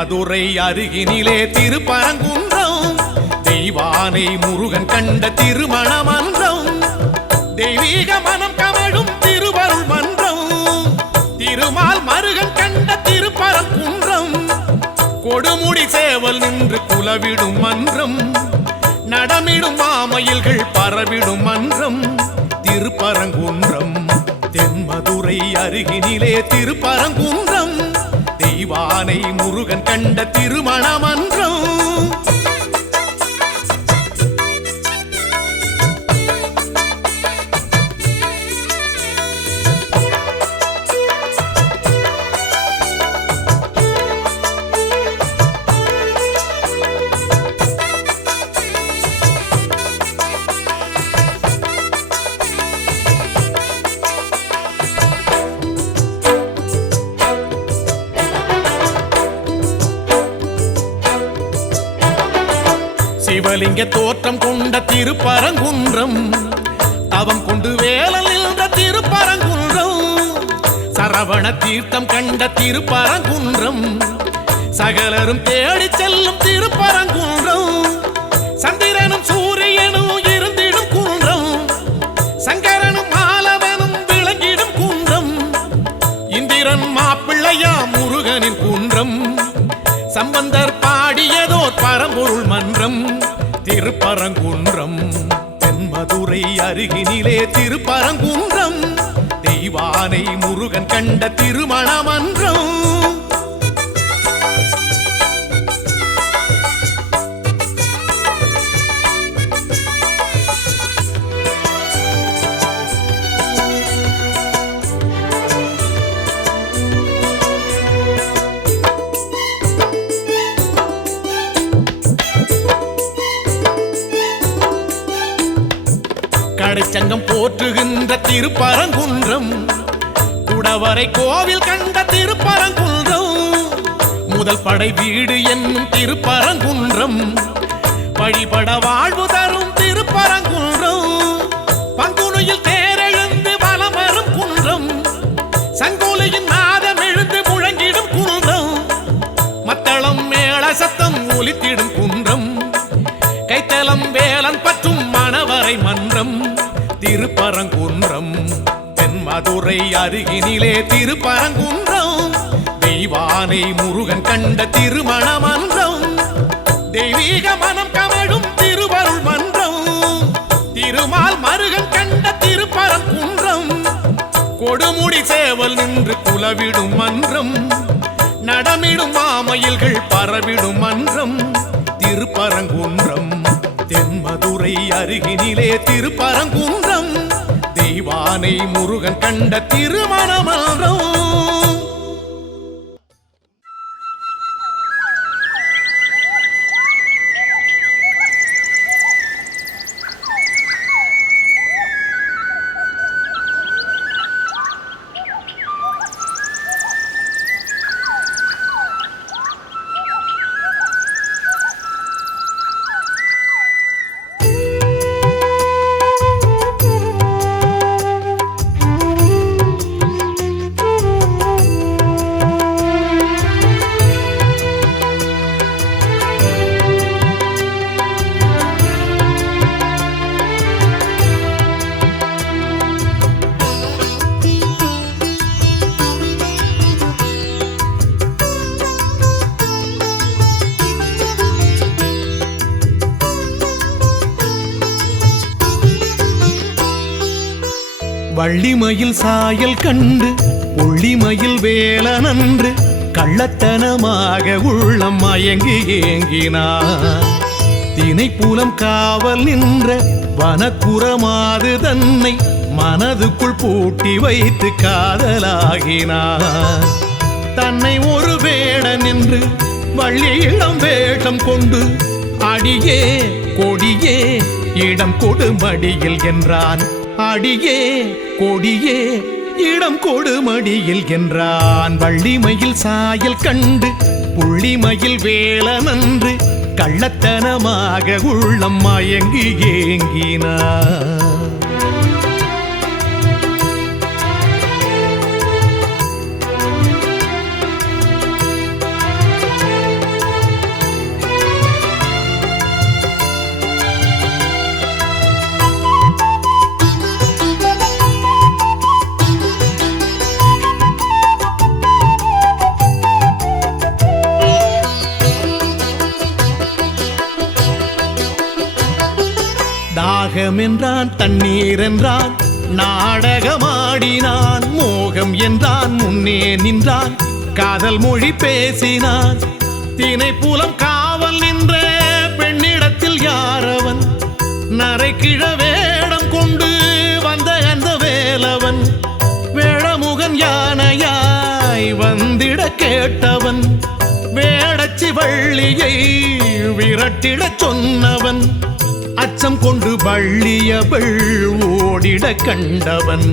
தென்மதுரை அருகினிலே திருப்பரங்குன்றம் தெய்வானை முருகன் கண்ட திருமண மன்றம் தெய்வீக மனம் கமழும் திருவருள் மன்றம் திருமால் மருகன் கண்ட திருப்பரங்குன்றம் கொடுமுடி சேவல் நின்று குலவிடும் மன்றம் நடமிடும் மாமயில்கள் பரவிடும் மன்றம் திருப்பரங்குன்றம் தென்மதுரை அருகினிலே திருப்பரங்குன்றம் தெய்வானை முருகன் கண்ட திருமண மன்றம் சிவலிங்க தோற்றம் கொண்ட திருப்பரங்குன்றம் தவம் கொண்டு வேலல் நின்ற திருப்பரங்குன்றம் சரவண தீர்த்தம் கண்ட திருப்பரங்குன்றம் சகலரும் தேடி செல்லும் திருப்பரங்குன்றம் சந்திரனும் சூரியனும் இருந்திடும் குன்றம் சங்கரனும் மாலவனும் விளங்கிடும் குன்றம் இந்திரன் மாப்பிள்ளையா முருகனின் குன்றம் சம்பந்தர் பாடியதோர் பரம்பொருள் மன்றம் திருப்பரங்குன்றம் தென்மதுரை அருகினிலே திருப்பரங்குன்றம் தெய்வானை முருகன் கண்ட திருமண மன்றம் கடைச்சங்கம் போற்றுகின்ற திருப்பரங்குன்றம் குடவரை கோவில் கண்ட திருப்பரங்குன்றம் முதல் படை வீடு என்னும் திருப்பரங்குன்றம் வழிபட வாழ்வு தரும் திருப்பரங்குன்றம் பங்குனியில் தேரெழுந்து வலம் வரும் குன்றம் சங்கோலியின் நாதம் எழுந்து முழங்கிடும் குன்றம் மத்தளம் மேள சத்தம் ஒலித்திடும் குன்றம் கைத்தலம் வேலன் பற்றும் மணவரை மன்றம் திருப்பரங்குன்றம் தென்மதுரை அருகினிலே திருப்பரங்குன்றம் தெய்வானை முருகன் கண்ட திருமண மன்றம் தெய்வீக மனம் கமழும் திருவருள் மன்றம் திருமால் மருகன் கண்ட திருப்பரங்குன்றம் கொடுமுடி சேவல் நின்று குலவிடும் மன்றம் நடமிடும் மாமயில்கள் பரவிடும் மன்றம் திருப்பரங்குன்றம் தென்மதுரை அருகினிலே திருப்பரங்குன்றம் தெய்வானை முருகன் கண்ட திருமண மன்றம் வள்ளிமயில் சாயல் கண்டு புள்ளிமயில் வேலனன்று கள்ளத்தனமாக உள்ளம் மயங்கி ஏங்கினார் தினைப்புலம் காவல் நின்ற வனக்குறமாது தன்னை மனதுக்குள் பூட்டி வைத்து காதலாகினார் தன்னை ஒரு வேடன் என்று வள்ளியிடம் வேஷம் கொண்டு அடியே கொடியே இடம் கொடுமடியில் என்றான் அடியே கொடியே இடம் கொடுமடியில் என்றான் வள்ளிமயில் சாயல் கண்டு புள்ளிமயில் வேலனன்று கள்ளத்தனமாக உள்ளம் மயங்கி ஏங்கினார் தாகம் என்றான், தண்ணீர் என்றான், நாடகமாடினான். மோகம் என்றான், முன்னே நின்றான், காதல் மொழி பேசினான். தினை புலம் காவல் நின்ற பெண்ணிடத்தில் யாரவன்? நரைக்கிழ வேடம் கொண்டு வந்த அந்த வேலவன். வேடமுகன் யானையாய் வந்திட கேட்டவன். வேடச்சி வள்ளியை விரட்டிடச் சொன்னவன். அச்சம் கொண்டு வள்ளியவள் ஓடிட கண்டவன்.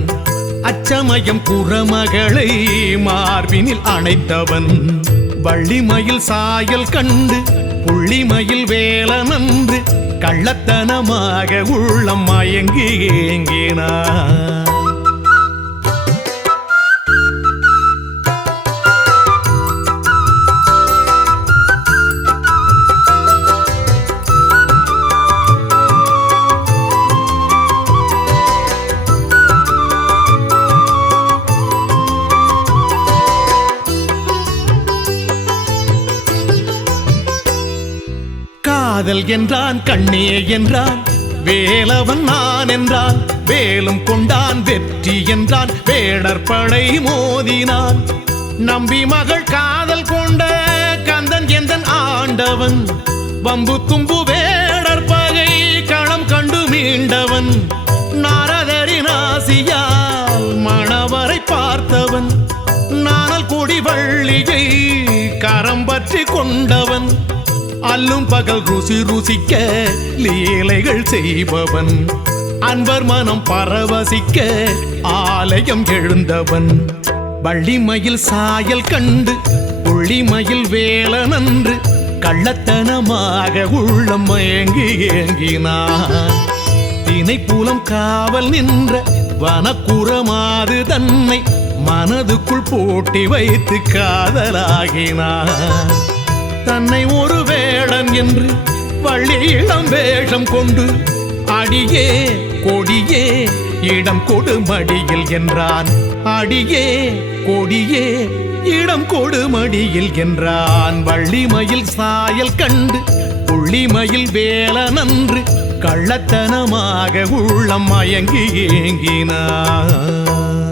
அச்சமயம் குறமகளை மார்பினில் அணைத்தவன். வள்ளிமயில் சாயல் கண்டு புள்ளிமயில் வேலனன்று கள்ளத்தனமாக உள்ளம் மயங்கி ஏங்கினான். காதல் என்றான், கண்ணே என்றான், வேலவன் நான் என்றான். வேலும் கொண்டான், வெற்றி என்றான், வேடர் படை மோதினான். நம்பி மகள் காதல் கொண்ட கந்தன் எந்தன் ஆண்டவன். வம்பு தும்பு வேடர் பகை களம் கண்டு மீண்டவன். நாரதரின் ஆசியால் மணவரை பார்த்தவன். நாணல் கொடி வள்ளியை கரம் பற்றி கொண்டவன். அல்லும் பகல் ருசி ருசிக்க லீலைகள் செய்பவன். அன்பர் மனம் பரவசிக்க ஆலயம் எழுந்தவன். வள்ளிமயில் சாயல் கண்டு புள்ளிமயில் வேலனன்று கள்ளத்தனமாக உள்ளம் மயங்கி ஏங்கினான். தினை புலம் காவல் நின்ற வனக்குறமாது தன்னை மனதுக்குள் போட்டி வைத்து காதலாகினான். தன்னை ஒரு வேடன் என்று வள்ளியிடம் வேஷம் கொண்டு அடியே கொடியே இடம் கொடு மடியில் என்றான். அடியே கொடியே இடம் கொடு மடியில் என்றான். வள்ளிமயில் சாயல் கண்டு புள்ளிமயில் வேலனன்று கள்ளத்தனமாக உள்ளம் மயங்கி ஏங்கினான்.